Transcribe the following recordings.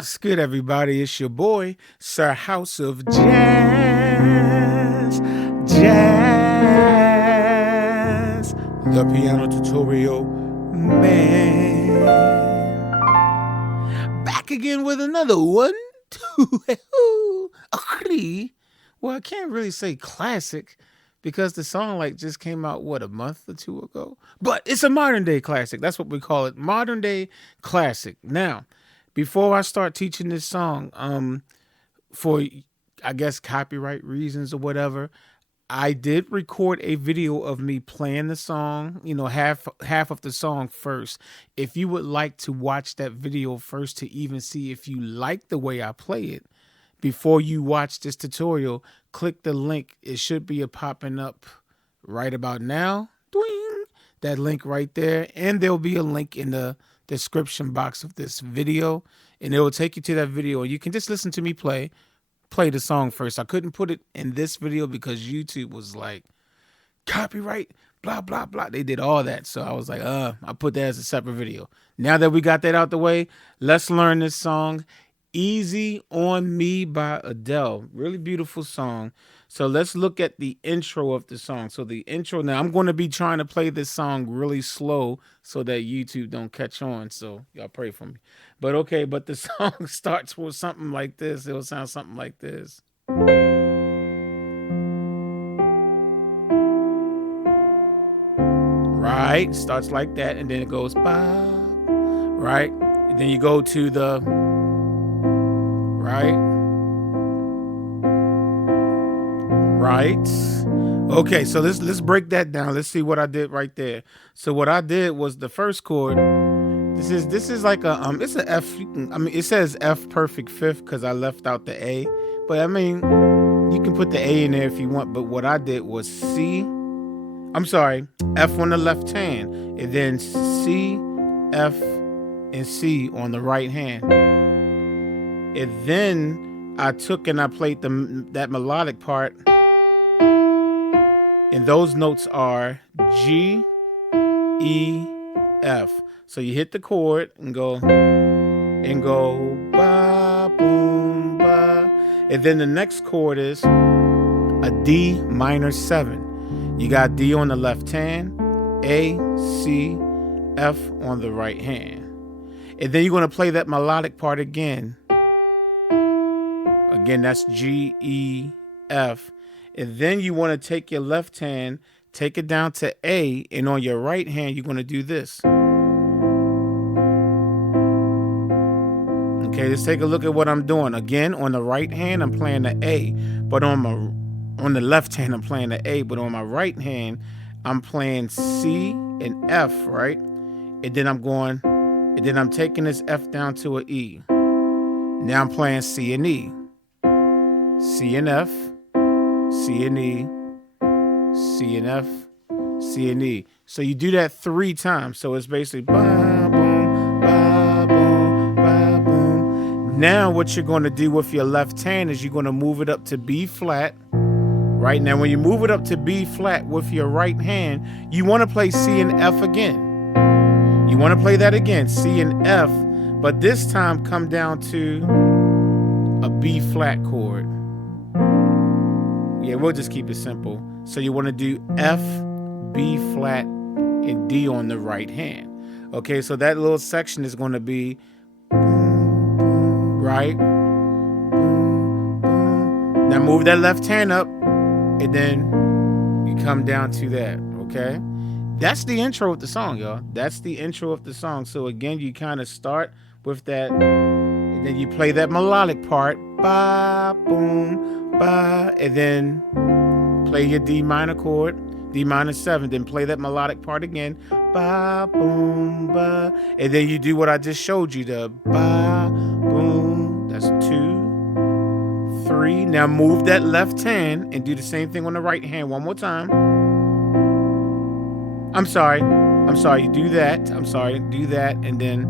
What's good, everybody? It's your boy, Sir House of Jazz. Jazz. The piano tutorial man. Back again with another one, two, three. Well, I can't really say classic because the song just came out, a month or two ago? But it's a modern day classic. That's what we call it. Modern day classic. Now, before I start teaching this song, for I guess copyright reasons or whatever, I did record a video of me playing the song, half of the song first. If you would like to watch that video first to even see if you like the way I play it, before you watch this tutorial, click the link. It should be popping up right about now. Doing that link right there, and there'll be a link in the description box of this video, and it will take you to that video. You can just listen to me play the song first. I couldn't put it in this video because YouTube was like, copyright, blah blah blah. They did all that, so I was like, I put that as a separate video. Now that we got that out the way, let's learn this song, Easy on Me by Adele. Really beautiful song. So let's look at the intro of the song. So the intro, now I'm going to be trying to play this song really slow so that YouTube don't catch on. So y'all pray for me. But okay, but the song starts with something like this. It'll sound something like this. Right? Starts like that, and then it goes ba, right? And then you go to the right. Okay, so let's break that down. Let's see what I did right there. So what I did was the first chord. This is like a it's a F. It says F perfect fifth because I left out the A, but I mean you can put the A in there if you want. But what I did was C. I'm sorry, F on the left hand, and then C, F, and C on the right hand. And then I took and I played that melodic part. And those notes are G, E, F. So you hit the chord and go ba, boom, ba. And then the next chord is a D minor 7. You got D on the left hand, A, C, F on the right hand. And then you're going to play that melodic part again. Again, that's G, E, F. And then you want to take your left hand, take it down to A, and on your right hand, you're going to do this. Okay, let's take a look at what I'm doing. Again, on the right hand, I'm playing the A, but on the left hand, I'm playing the A, but on my right hand, I'm playing C and F, right? And then I'm taking this F down to an E. Now I'm playing C and E. C and F, C and E, C and F, C and E. So you do that 3 times. So it's basically ba boom, ba boom, ba boom. Now what you're going to do with your left hand is you're going to move it up to B flat. Right now, when you move it up to B flat with your right hand, you want to play C and F again. You want to play that again, C and F, but this time come down to a B flat chord. Yeah, we'll just keep it simple. So you want to do F, B flat, and D on the right hand. Okay, so that little section is going to be boom, boom, right? Boom, boom. Now move that left hand up, and then you come down to that, okay? That's the intro of the song, y'all. That's the intro of the song. So again, you kind of start with that, and then you play that melodic part, ba, boom, ba, and then play your D minor chord, D minor 7, then play that melodic part again, ba, boom, ba, and then you do what I just showed you, the ba, boom, that's 2, 3. Now move that left hand and do the same thing on the right hand one more time. I'm sorry, you do that, do that, and then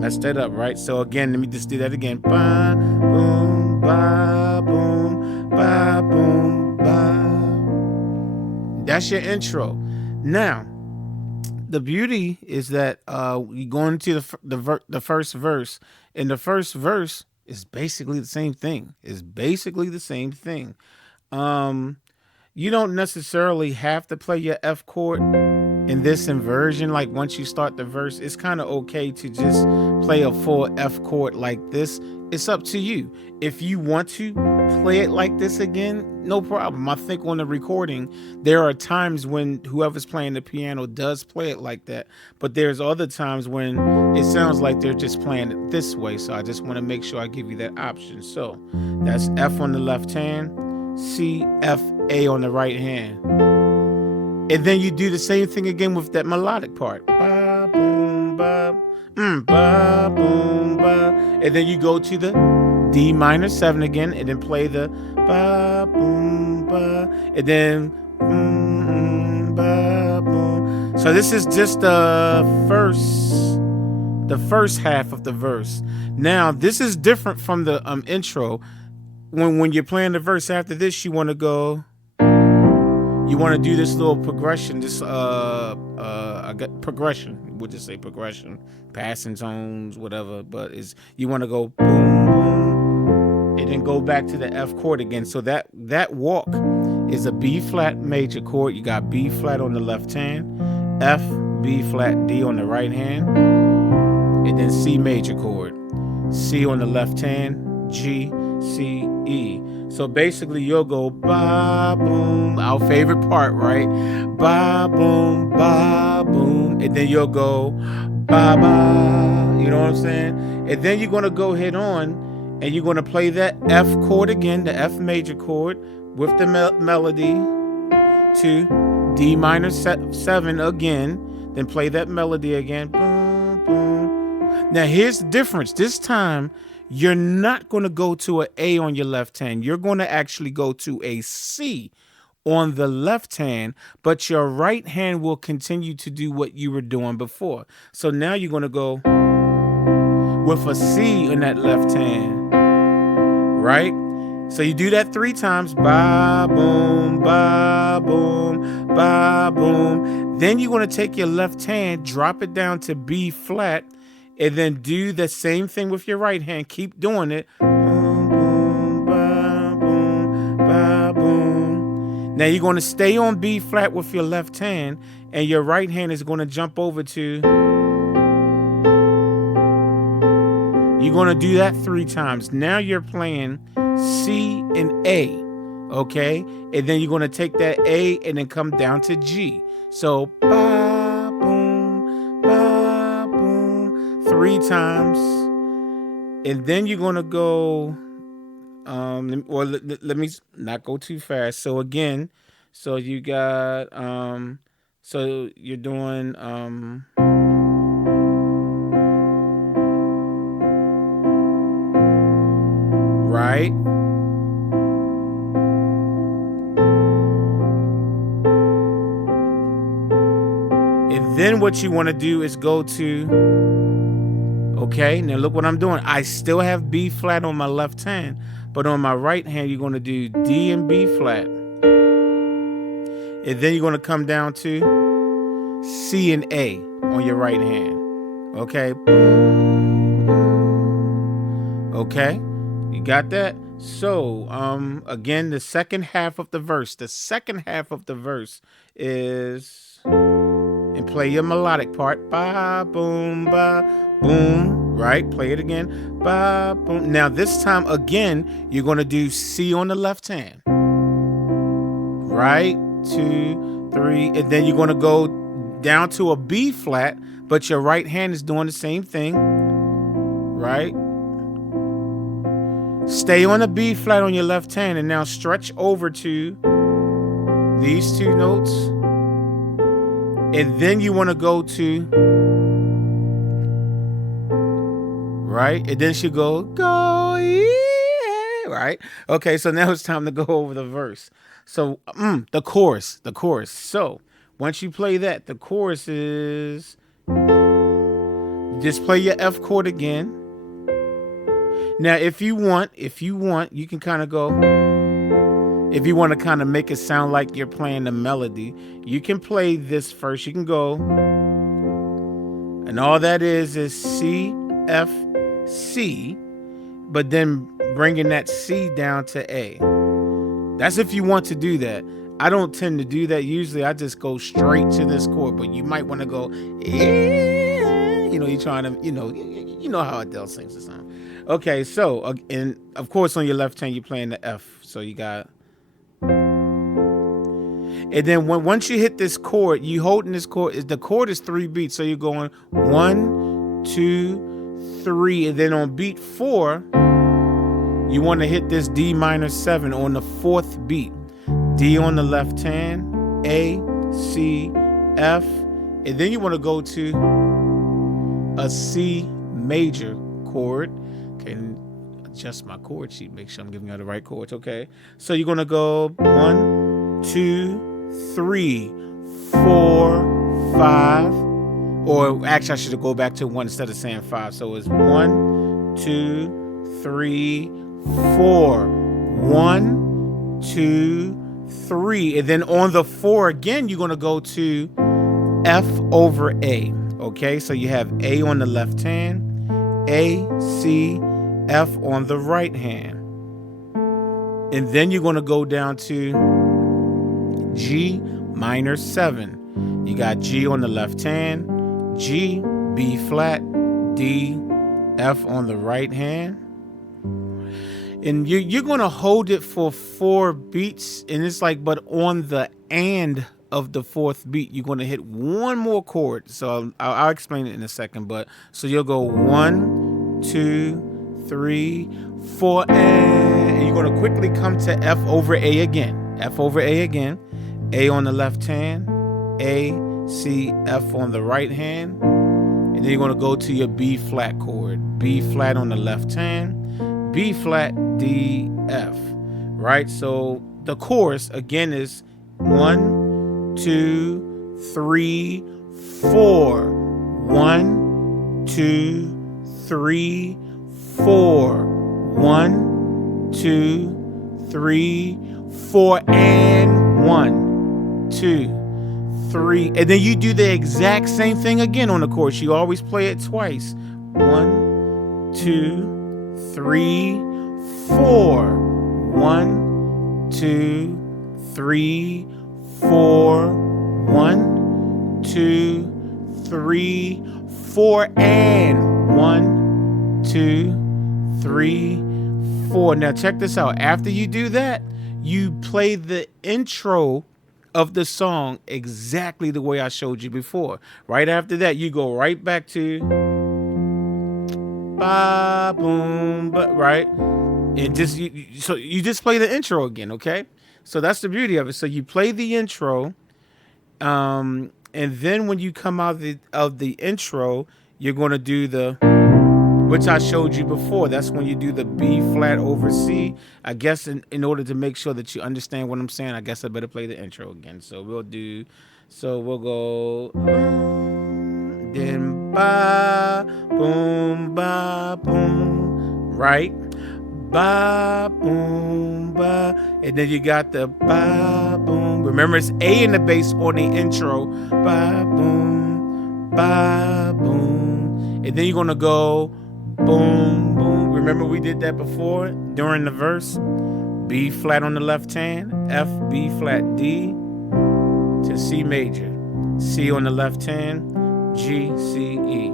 mess that up, right? So again, let me just do that again, ba, boom, ba, boom, ba, boom, ba. That's your intro. Now, the beauty is that you go into the first verse, and the first verse is basically the same thing. It's basically the same thing. Um, you don't necessarily have to play your F chord in this inversion. Like once you start the verse, it's kind of okay to just play a full F chord like this. It's up to you. If you want to play it like this again, no problem. I think on the recording, there are times when whoever's playing the piano does play it like that, but there's other times when it sounds like they're just playing it this way. So I just want to make sure I give you that option. So that's F on the left hand, C, F, A on the right hand. And then you do the same thing again with that melodic part. Ba, boom, ba, ba, boom, ba. And then you go to the D minor 7 again, and then play the ba, boom, ba. And then ba, boom. So this is just the first half of the verse. Now, this is different from the intro. When you're playing the verse after this, you want to go... You want to do this little progression, this progression. We'll just say progression, passing tones, whatever. But you want to go boom, boom, and then go back to the F chord again. So that walk is a B flat major chord. You got B flat on the left hand, F, B flat, D on the right hand, and then C major chord, C on the left hand, G, C, E. So basically you'll go ba boom, our favorite part, right? Ba boom, and then you'll go ba ba, you know what I'm saying? And then you're gonna go head on and you're gonna play that F chord again, the F major chord with the melody to D minor 7 again, then play that melody again, boom, boom. Now here's the difference. This time, you're not going to go to an A on your left hand. You're going to actually go to a C on the left hand, but your right hand will continue to do what you were doing before. So now you're going to go with a C in that left hand, right? So you do that 3 times. Ba, boom, ba, boom, ba, boom. Then you're going to take your left hand, drop it down to B flat, and then do the same thing with your right hand. Keep doing it. Boom, boom, ba, boom, ba, boom. Now you're going to stay on B flat with your left hand, and your right hand is going to jump over to... You're going to do that 3 times. Now you're playing C and A, okay? And then you're going to take that A and then come down to G. So, ba, boom, ba, boom, 3 times. And then you're going to go, let me not go too fast. So again, so you got, so you're doing, right? And then what you want to do is go to, okay, now look what I'm doing. I still have B flat on my left hand, but on my right hand, you're going to do D and B flat. And then you're going to come down to C and A on your right hand. Okay. Okay. You got that? So, again, the second half of the verse. The second half of the verse is, and play your melodic part. Ba, boom, right? Play it again. Ba, boom. Now, this time, again, you're going to do C on the left hand. Right? 2, 3. And then you're going to go down to a B flat, but your right hand is doing the same thing. Right? Stay on a B flat on your left hand and now stretch over to these 2 notes. And then you want to go to, right? And then she'll go, yeah, right? Okay, so now it's time to go over the verse. So the chorus. So once you play that, the chorus is, just play your F chord again. Now, if you want, you can kind of go, if you want to kind of make it sound like you're playing the melody, you can play this first. You can go, And all that is C, F, C, but then bringing that C down to A. That's if you want to do that. I don't tend to do that. Usually I just go straight to this chord, but you might want to go, you're trying to, you know how Adele sings the song. Okay, so, and of course on your left hand, you're playing the F. So you got, and then once you hit this chord, you holding this chord, the chord is 3 beats. So you're going 1, 2, 3. And then on beat 4, you want to hit this D minor 7 on the 4th beat. D on the left hand, A, C, F. And then you want to go to a C major chord. Okay, adjust my chord sheet, make sure I'm giving you the right chords. Okay, so you're going to go 1, 2, 3, 4, 5, or actually I should go back to 1 instead of saying 5. So it's 1, 2, 3, 4, 1, 2, 3, and then on the 4 again, you're going to go to F over A. Okay, so you have A on the left hand, A, C, F on the right hand, and then you're going to go down to G minor 7. You got G on the left hand, G, B flat, D, F on the right hand. And you're going to hold it for 4 beats. And it's like, but on the and of the 4th beat, you're going to hit one more chord. So I'll explain it in a second. But so you'll go 1, 2, 3, 4, and you're going to quickly come to F over A again. F over A again. A on the left hand, A, C, F on the right hand. And then you're going to go to your B flat chord. B flat on the left hand, B flat, D, F, right? So the chorus again is 1, 2, 3, 4. 1, 2, 3, 4. 1, 2, 3, 4, and 1, 2, 3. And then you do the exact same thing again on the chorus. You always play it twice. 1, 2, 3, 4. 1, 2, 3, 4. 1, 2, 3, 4, and 1, 2, 3, 4. Now check this out. After you do that, you play the intro of the song exactly the way I showed you before. Right after that, you go right back to ba boom, but right, and just so you just play the intro again. Okay, so that's the beauty of it. So you play the intro, and then when you come out of the intro, you're going to do the, which I showed you before. That's when you do the B flat over C. I guess in order to make sure that you understand what I'm saying, I guess I better play the intro again. So we'll go, then ba boom, right? Ba boom, ba. And then you got the ba boom. Remember, it's A in the bass on the intro. Ba boom, ba boom. And then you're going to go boom, boom. Remember we did that before during the verse? B flat on the left hand, F, B flat, D to C major. C on the left hand, G, C, E.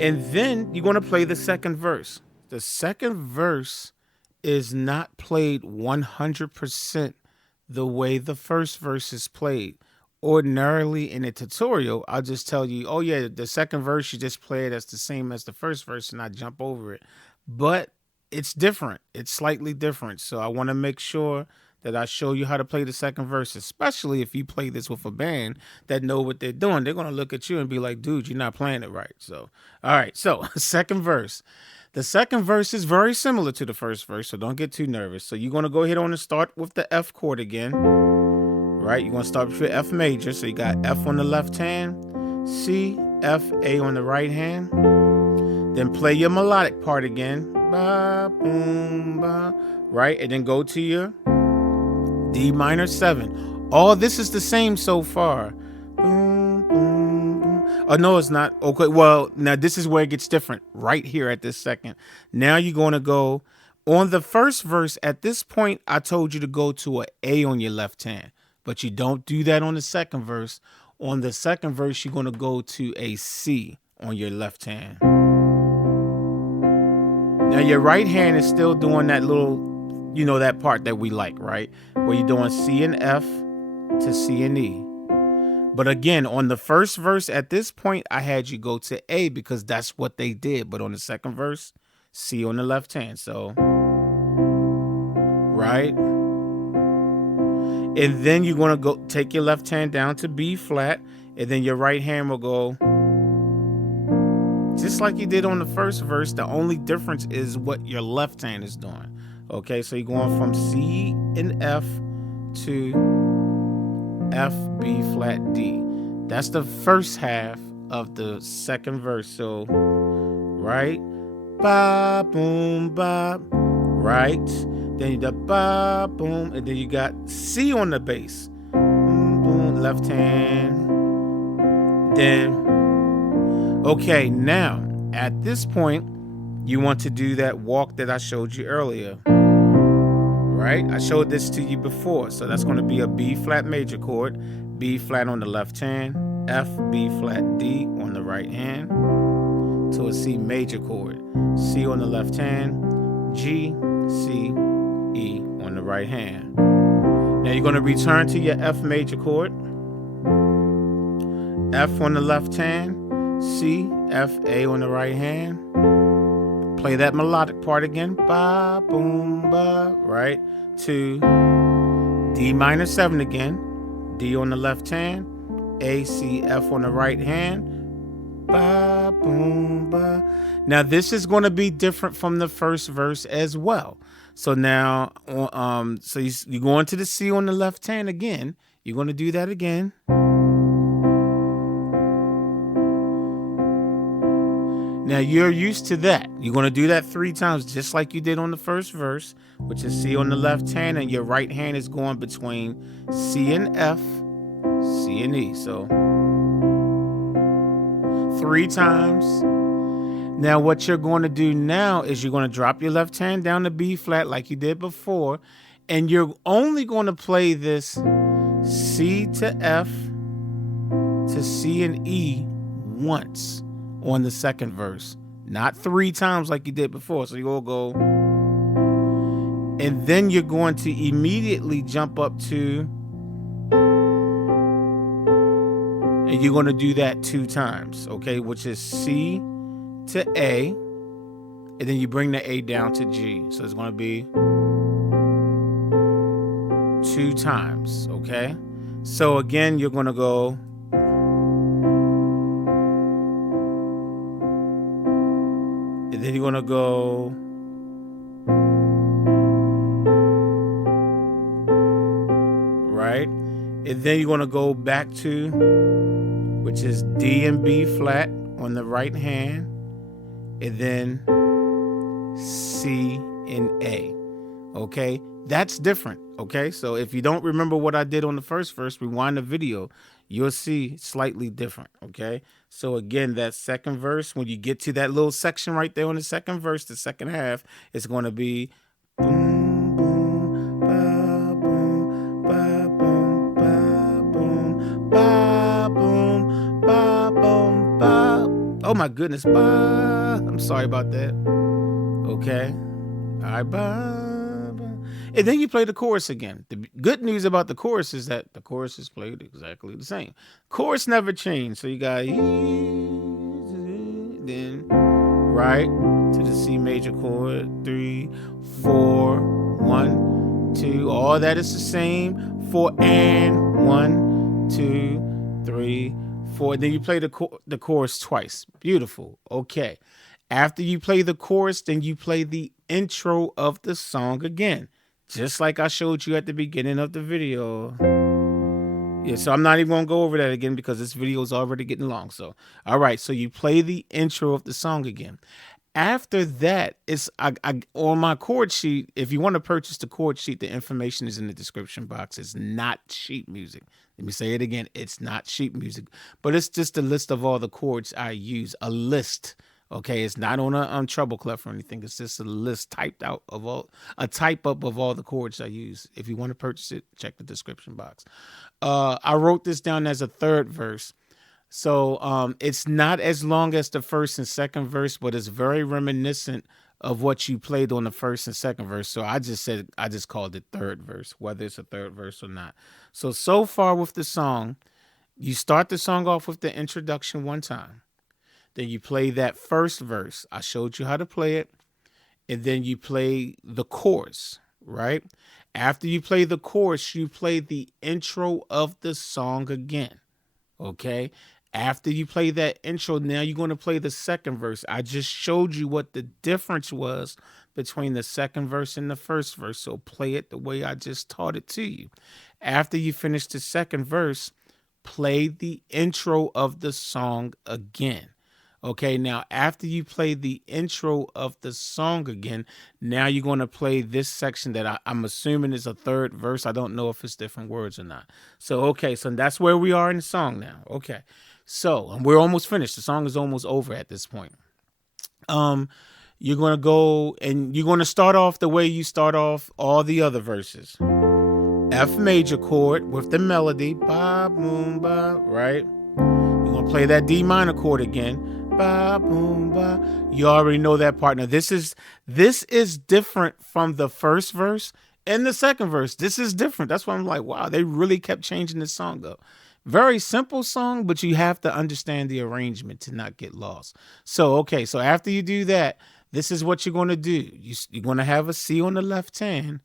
And then you're going to play the second verse. The second verse is not played 100% the way the first verse is played. Ordinarily in a tutorial, I'll just tell you, oh yeah, the second verse you just play it as the same as the first verse and I jump over it. But it's different. It's slightly different. So I want to make sure that I show you how to play the second verse, especially if you play this with a band that know what they're doing. They're going to look at you and be like, dude, you're not playing it right. So, all right. So second verse. The second verse is very similar to the first verse, so don't get too nervous. So you're going to go ahead on and start with the F chord again, right? You're going to start with your F major. So you got F on the left hand, C, F, A on the right hand. Then play your melodic part again, ba, boom, ba, right? And then go to your D minor 7. All this is the same so far. Boom, boom, boom. Oh, no, it's not. Okay, well, now this is where it gets different right here at this second. Now you're going to go on the first verse. At this point, I told you to go to a A on your left hand, but you don't do that on the second verse. On the second verse, you're going to go to a C on your left hand. Now your right hand is still doing that little, that part that we like, right? Where you're doing C and F to C and E. But again, on the first verse, at this point, I had you go to A because that's what they did. But on the second verse, C on the left hand. So, right? And then you're going to go take your left hand down to B flat. And then your right hand will go just like you did on the first verse. The only difference is what your left hand is doing. Okay, so you're going from C and F to F, B flat, D. That's the first half of the second verse. So, right? Ba, boom, ba, right? Then you got ba, boom, and then you got C on the bass. Boom, boom, left hand. Then, okay, now, at this point, you want to do that walk that I showed you earlier. Right? I showed this to you before. So that's going to be a B flat major chord, B flat on the left hand, F, B flat, D on the right hand, to a C major chord, C on the left hand, G, C, E on the right hand. Now you're going to return to your F major chord, F on the left hand, C, F, A on the right hand. Play that melodic part again. Ba, boom, ba, right? To D minor 7 again. D on the left hand. A, C, F on the right hand. Ba, boom, ba. Now this is going to be different from the first verse as well. So now, so you go into the C on the left hand again. You're going to do that again. Now you're used to that. You're going to do that 3 times, just like you did on the first verse, which is C on the left hand, and your right hand is going between C and F, C and E. So 3 times. Now what you're going to do now is you're going to drop your left hand down to B flat like you did before, and you're only going to play this C to F to C and E once on the second verse, not 3 times like you did before. So you'll go, and then you're going to immediately jump up to, and you're going to do that 2 times, okay, which is C to A, and then you bring the A down to G. So it's going to be 2 times, okay? So again, you're going to go, and then you're going to go, right? And then you're going to go back to, which is D and B flat on the right hand, and then C and A. Okay? That's different. Okay? So if you don't remember what I did on the first verse, rewind the video. You'll see slightly different. Okay? So again, that second verse, when you get to that little section right there on the second verse, the second half, it's going to be boom, boom, ba, boom, ba, boom, ba, boom, ba, boom, ba, boom, ba. Oh my goodness, ba. I'm sorry about that. Okay. All right, ba. And then you play the chorus again. The good news about the chorus is that the chorus is played exactly the same. Chorus never changed. So you got then right to the C major chord, 3, 4, 1, 2. All that is the same. 4 and 1, 2, 3, 4. Then you play the chorus twice. Beautiful. Okay. After you play the chorus, then you play the intro of the song again. Just like I showed you at the beginning of the video. Yeah, so I'm not even going to go over that again because this video is already getting long. So, all right, so you play the intro of the song again. After that, it's I on my chord sheet. If you want to purchase the chord sheet, the information is in the description box. It's not sheet music. Let me say it again. It's not sheet music, but it's just a list of all the chords I use. A list. Okay, it's not on a treble clef or anything. It's just a list typed out of a type up of all the chords I use. If you want to purchase it, check the description box. I wrote this down as a third verse. So it's not as long as the first and second verse, but it's very reminiscent of what you played on the first and second verse. So I just called it third verse, whether it's a third verse or not. So far with the song, you start the song off with the introduction one time. Then you play that first verse. I showed you how to play it. And then you play the chorus, right? After you play the chorus, you play the intro of the song again. Okay? After you play that intro, now you're going to play the second verse. I just showed you what the difference was between the second verse and the first verse. So play it the way I just taught it to you. After you finish the second verse, play the intro of the song again. Okay, now after you play the intro of the song again, now you're going to play this section that I'm assuming is a third verse. I don't know if it's different words or not. So, okay, so that's where we are in the song now. Okay, so we're almost finished. The song is almost over at this point. You're going to go and you're going to start off the way you start off all the other verses. F major chord with the melody, ba, boom, ba, right? You're going to play that D minor chord again. Ba, boom, ba. You already know that part. Now, this is different from the first verse and the second verse. This is different. That's why I'm like, wow, they really kept changing this song up. Very simple song, but you have to understand the arrangement to not get lost. So, okay, so after you do that, this is what you're going to do. You're going to have a C on the left hand,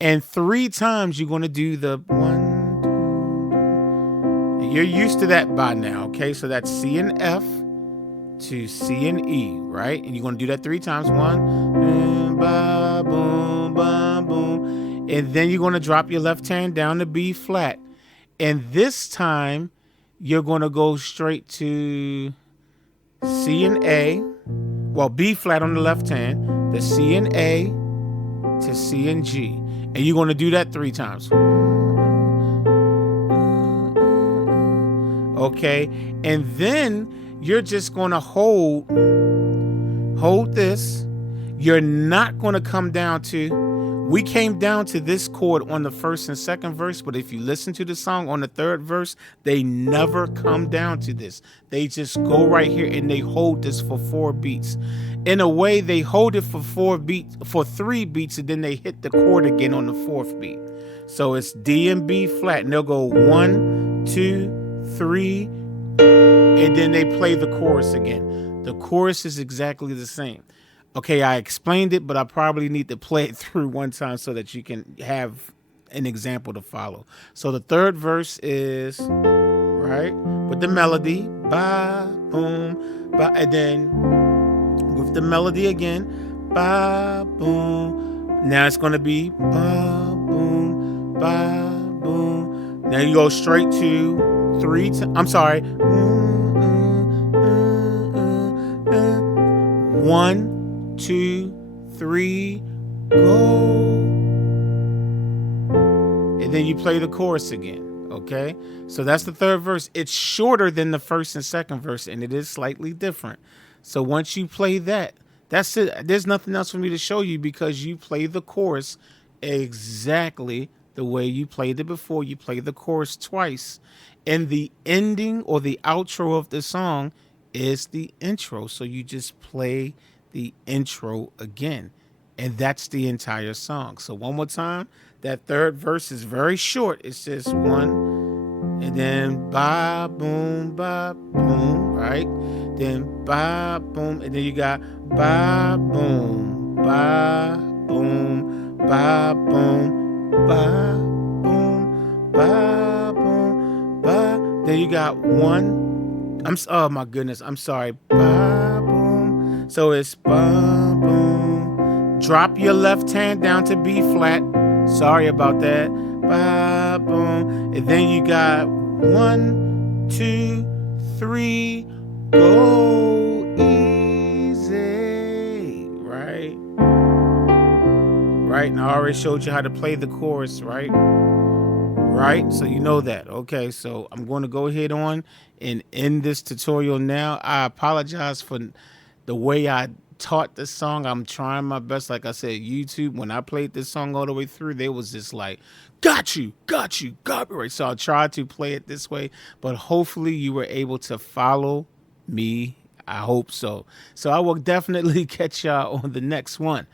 and 3 times you're going to do the 1, 2. You're used to that by now, okay? So that's C and F to C and E, right? And you're going to do that 3 times. 1, boom, ba, boom, ba, boom. And then you're going to drop your left hand down to B flat. And this time, you're going to go straight to C and A. Well, B flat on the left hand, the C and A to C and G. And you're going to do that 3 times. Okay? And then you're just going to hold this. You're not going to come down to, we came down to this chord on the first and second verse, but if you listen to the song on the third verse, they never come down to this. They just go right here and they hold this for 4 beats. In a way, they hold it for 3 beats, and then they hit the chord again on the 4th beat. So it's D and B flat, and they'll go 1, 2, 3, and then they play the chorus again. The chorus is exactly the same. Okay, I explained it, but I probably need to play it through one time so that you can have an example to follow. So the third verse is, right, with the melody, ba, boom, ba, and then with the melody again, ba, boom. Now it's going to be ba, boom, ba, boom. Now you go straight to 3 times. I'm sorry. 1, 2, 3, go. And then you play the chorus again. Okay, so that's the third verse. It's shorter than the first and second verse, and it is slightly different. So once you play that, that's it. There's nothing else for me to show you because you play the chorus exactly the way you played it before. You play the chorus twice, and the ending or the outro of the song is the intro. So you just play the intro again, and that's the entire song. So one more time, that third verse is very short. It's just 1, and then ba boom, right? Then ba boom, and then you got ba boom, ba boom, ba boom, ba boom, ba boom, ba. Then you got 1. Oh my goodness, I'm sorry. Ba boom. So it's ba boom. Drop your left hand down to B flat. Sorry about that. Ba boom. And then you got 1, 2, 3, go easy. right? And I already showed you how to play the chorus, right? Right? So you know that. Okay, so I'm going to go ahead on and end this tutorial now. I apologize for the way I taught this song. I'm trying my best. Like I said, YouTube, when I played this song all the way through, they was just like, got you, copyright. So I'll try to play it this way, but hopefully you were able to follow me. I hope so. So I will definitely catch y'all on the next one.